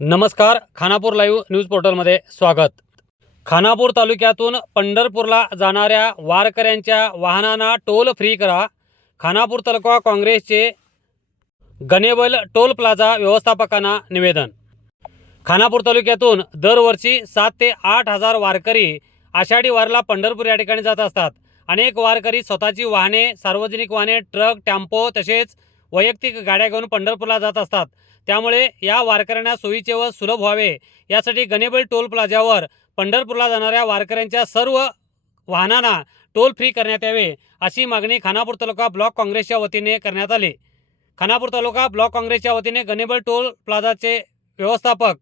नमस्कार Khanapur live news पोर्टलमध्ये स्वागत. खानापूर तालुक्यातून पंढरपूरला जाणाऱ्या वारकऱ्यांच्या वाहनांना टोल फ्री करा. खानापूर तालुका काँग्रेसचे गणेबल टोल प्लाझा व्यवस्थापकांना निवेदन. खानापूर तालुक्यातून दरवर्षी सात ते आठ हजार वारकरी आषाढी वारला पंढरपूर या ठिकाणी जात असतात. अनेक वारकरी स्वतःची वाहने सार्वजनिक वाहने ट्रक टॅम्पो तसेच वैयक्तिक गाड्या घेऊन पंढरपूरला जात असतात. त्यामुळे या वारकऱ्यांना सोयीचे व सुलभ व्हावे. यासाठी गणेबल टोल प्लाझावर पंढरपूरला जाणाऱ्या वारकऱ्यांच्या सर्व वाहनांना टोल फ्री करण्यात यावे अशी मागणी खानापूर तालुका ब्लॉक काँग्रेसच्या वतीने करण्यात आली. खानापूर तालुका ब्लॉक काँग्रेसच्या वतीने गणेबल टोल प्लाझाचे व्यवस्थापक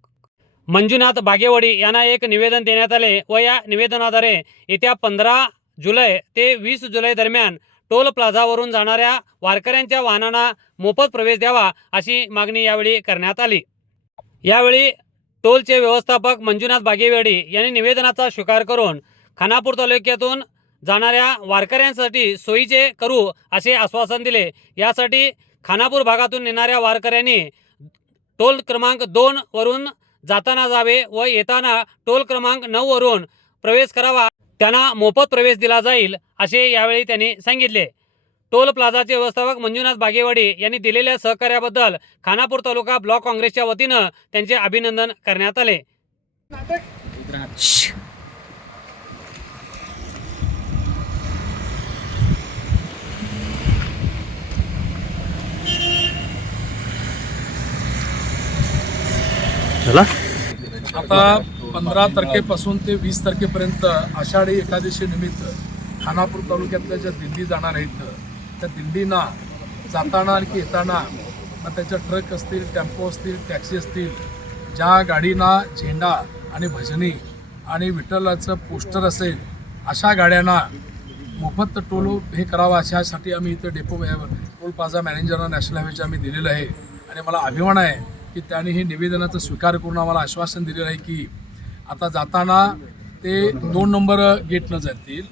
मंजुनाथ बागेवडी यांना एक निवेदन देण्यात आले व या निवेदनाद्वारे येत्या पंधरा जुलै ते वीस जुलै दरम्यान टोल प्लाझावरून जाणाऱ्या वारकऱ्यांच्या वाहनांना मोफत प्रवेश द्यावा अशी मागणी यावेळी करण्यात आली. यावेळी टोलचे व्यवस्थापक मंजुनाथ बागेवेडी यांनी निवेदनाचा स्वीकार करून खानापूर तालुक्यातून जाणाऱ्या वारकऱ्यांसाठी सोयीचे करू असे आश्वासन दिले. यासाठी खानापूर भागातून येणाऱ्या वारकऱ्यांनी टोल क्रमांक दोनवरून जाताना जावे व येताना टोल क्रमांक नऊवरून प्रवेश करावा. त्यांना मोफत प्रवेश दिला जाईल असे यावेळी त्यांनी सांगितले. टोल प्लाझाचे व्यवस्थापक मंजुनाथ बागेवाडी यांनी दिलेल्या सहकार्याबद्दल खानापूर तालुका ब्लॉक काँग्रेसच्या वतीनं त्यांचे अभिनंदन करण्यात आले. आता पंधरा तारखेपासून ते वीस तारखेपर्यंत आषाढी एकादशी निमित्त खानापूर तालुक्यातल्या ज्या दिंडी जाणार आहेत त्या दिंडीना जाताना आणि येताना मग त्याच्या ट्रक असतील टेम्पो असतील टॅक्सी असतील ज्या गाडीना झेंडा आणि भजनी आणि विठ्ठलाचं पोस्टर असेल अशा गाड्यांना मोफत टोल हे करावं अशासाठी आम्ही इथं डेपो टोल प्लाझा मॅनेजरना नॅशनल हायवेचे आम्ही दिलेलं आहे. आणि मला अभिमान आहे की त्यांनी हे निवेदनाचा स्वीकार करून आम्हाला आश्वासन दिलेलं आहे की आता जाताना ते दोन नंबर गेटनं जातील.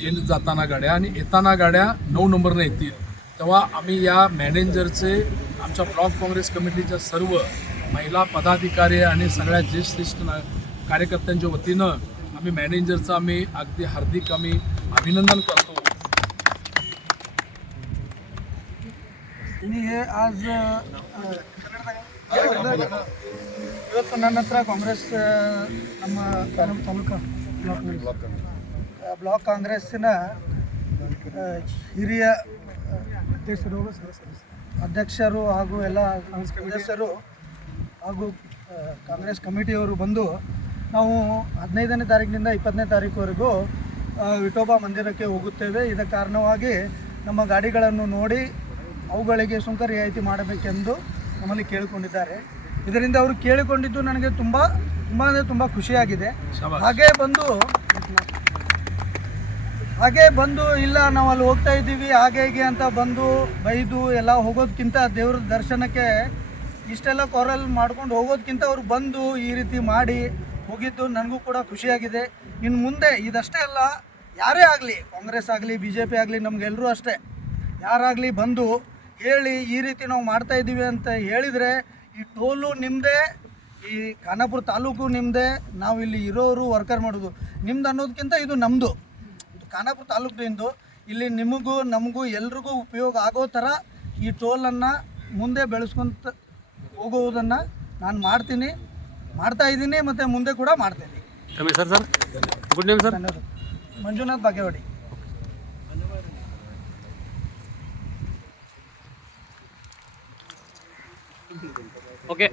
येईल जाताना गाड्या आणि येताना गाड्या नऊ नंबरनं येतील. तेव्हा आम्ही या मॅनेजरचे आमच्या ब्लॉक काँग्रेस कमिटीच्या सर्व महिला पदाधिकारी आणि सगळ्या ज्येष्ठ श्रेष्ठ कार्यकर्त्यांच्या वतीनं आम्ही मॅनेजरचं आम्ही अगदी हार्दिक आम्ही अभिनंदन करतो. हे आज ಇವತ್ತು ನನ್ನ ಹತ್ರ ಕಾಂಗ್ರೆಸ್ ನಮ್ಮ ತಾಲೂಕು ಬ್ಲಾಕ್ ಕಾಂಗ್ರೆಸ್ಸಿನ ಹಿರಿಯ ಅಧ್ಯಕ್ಷರು ಅಧ್ಯಕ್ಷರು ಹಾಗೂ ಎಲ್ಲ ಸದಸ್ಯರು ಹಾಗೂ ಕಾಂಗ್ರೆಸ್ ಕಮಿಟಿಯವರು ಬಂದು ನಾವು ಹದಿನೈದನೇ ತಾರೀಕಿನಿಂದ ಇಪ್ಪತ್ತನೇ ತಾರೀಕುವರೆಗೂ ವಿಠೋಬಾ ಮಂದಿರಕ್ಕೆ ಹೋಗುತ್ತೇವೆ. ಇದಕ್ಕೆ ಕಾರಣವಾಗಿ ನಮ್ಮ ಗಾಡಿಗಳನ್ನು ನೋಡಿ ಅವುಗಳಿಗೆ ಸುಂಕ ರಿಯಾಯಿತಿ ಮಾಡಬೇಕೆಂದು ನಮ್ಮಲ್ಲಿ ಕೇಳಿಕೊಂಡಿದ್ದಾರೆ. ಇದರಿಂದ ಅವರು ಕೇಳಿಕೊಂಡಿದ್ದು ನನಗೆ ತುಂಬ ತುಂಬ ಅಂದರೆ ತುಂಬ ಖುಷಿಯಾಗಿದೆ. ಹಾಗೆ ಬಂದು ಹಾಗೆ ಬಂದು ಇಲ್ಲ ನಾವು ಅಲ್ಲಿ ಹೋಗ್ತಾ ಇದ್ದೀವಿ ಹಾಗೆ ಹೀಗೆ ಅಂತ ಬಂದು ಬೈದು ಎಲ್ಲ ಹೋಗೋದಕ್ಕಿಂತ ದೇವ್ರ ದರ್ಶನಕ್ಕೆ ಇಷ್ಟೆಲ್ಲ ಕೊರಲ್ ಮಾಡ್ಕೊಂಡು ಹೋಗೋದಕ್ಕಿಂತ ಅವ್ರು ಬಂದು ಈ ರೀತಿ ಮಾಡಿ ಹೋಗಿದ್ದು ನನಗೂ ಕೂಡ ಖುಷಿಯಾಗಿದೆ. ಇನ್ನು ಮುಂದೆ ಇದಷ್ಟೇ ಅಲ್ಲ ಯಾರೇ ಆಗಲಿ ಕಾಂಗ್ರೆಸ್ ಆಗಲಿ ಬಿ ಜೆ ಪಿ ಆಗಲಿ ನಮಗೆಲ್ಲರೂ ಅಷ್ಟೇ. ಯಾರಾಗಲಿ ಬಂದು ಹೇಳಿ ಈ ರೀತಿ ನಾವು ಮಾಡ್ತಾ ಇದ್ದೀವಿ ಅಂತ ಹೇಳಿದರೆ ಈ ಟೋಲು ನಿಮ್ಮದೇ ಈ ಖಾನಾಪುರ ತಾಲೂಕು ನಿಮ್ಮದೇ ನಾವು ಇಲ್ಲಿ ಇರೋರು ವರ್ಕರ್ ಮಾಡೋದು. ನಿಮ್ದು ಅನ್ನೋದಕ್ಕಿಂತ ಇದು ನಮ್ಮದು ಇದು ಖಾನಾಪುರ ತಾಲೂಕಿನಿಂದ ಇಲ್ಲಿ ನಿಮಗೂ ನಮಗೂ ಎಲ್ರಿಗೂ ಉಪಯೋಗ ಆಗೋ ಥರ ಈ ಟೋಲನ್ನು ಮುಂದೆ ಬೆಳೆಸ್ಕೊಂತ ಹೋಗುವುದನ್ನು ನಾನು ಮಾಡ್ತೀನಿ. ಮಾಡ್ತಾ ಇದ್ದೀನಿ ಮತ್ತು ಮುಂದೆ ಕೂಡ ಮಾಡ್ತೀನಿ. Sir sir. Good name sir. ಧನ್ಯವಾದ. ಮಂಜುನಾಥ್ ಬಾಗೇವಾಡಿ. ಓಕೆ